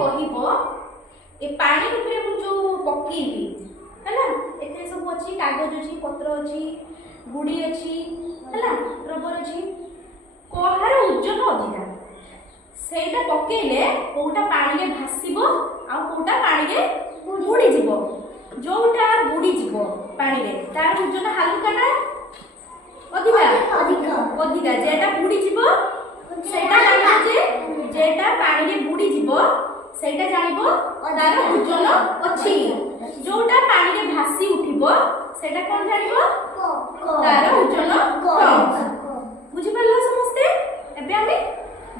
କହିବ ए पानी ऊपर मु जो पकेबी हैला एते सब अछि कागज अछि पत्र अछि गुडी अछि हैला रबर अछि कोहार ओजन अधिका सेटा पकेले कोटा पानी रे भासीबो आ कोटा पानी रे बुडी जीवो जोटा बुडी जीवो पानी रे तार ओजन हल्का ना अधिका अधिका अधिका जेटा बुडी जीवो सेटा जानिबो जे जेटा पानी रे बुडी जीवो सेटा जानिबो तार ओजन अछि जोटा पानी रे भासी उठिबो सेटा कोन जानिबो तार ओजन कम बुझि परला समस्ते एबे हमें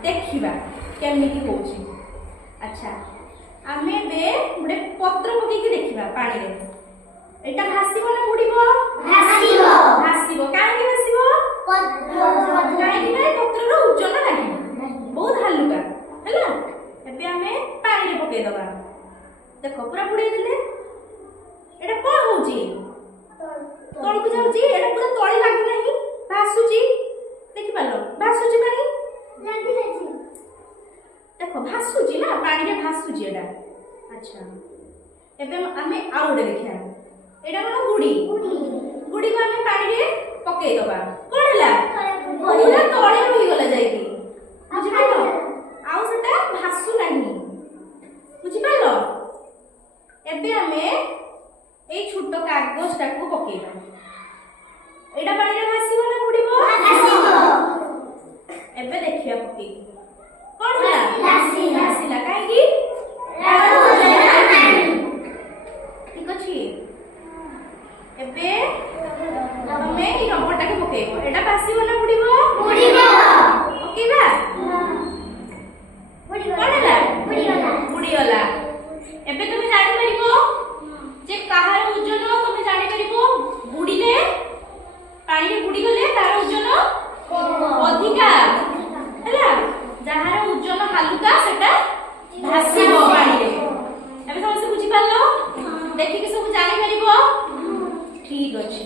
देखिबा केमिति होउची अच्छा आमे बे गुडे पत्र पकी के देखिबा पानी रे एटा भासीबो ना बुडीबो भासीबो भासीबो काहे के भासीबो पत्र काहे के पत्र रो उज्जल लागि बहुत हल्लुका हैला एबे आमे पानी रे पके दबा देखो पूरा बुडे देले एटा कोन होउची तळ को जाउची एटा पूरा तळी लागि नाही भासुची देखि पालो भासुची पानी लागि जाइची देखो भासुची ना पानी रे भासुची एटा अच्छा एबे आमे आउडे देखिया एटा कोन गुडी गुडी को आमे पानी रे पके दबा कोन हला पूरा तळे होई गला जाईकी बुझि पालो आउ सेटा भासु नाही बुझि पालो एबे आमे ए छोटो कागज टाको पकेबा एटा पानी रे भासीबो ना बुडीबो भासीबो एबे देखिया पके कोन हला भासीला काहे की ठीक अछि एबे हमें ई रबर टाके पकेबो एटा भासीबो ना बुडीबो बुडीबो पकेबा बुडीबो कोन हला बुडीगला एबे तुमे जानि परिबो जे काहार ओजन तुमे जानि परिबो बुडीले पानी रे बुडी गले तार ओजन अधिका हैला जहार ओजन हल्का सेटा भासीबो पानी रे एबे समस्त बुझि पालो देखि के सब जानि परिबो ठीक अछि।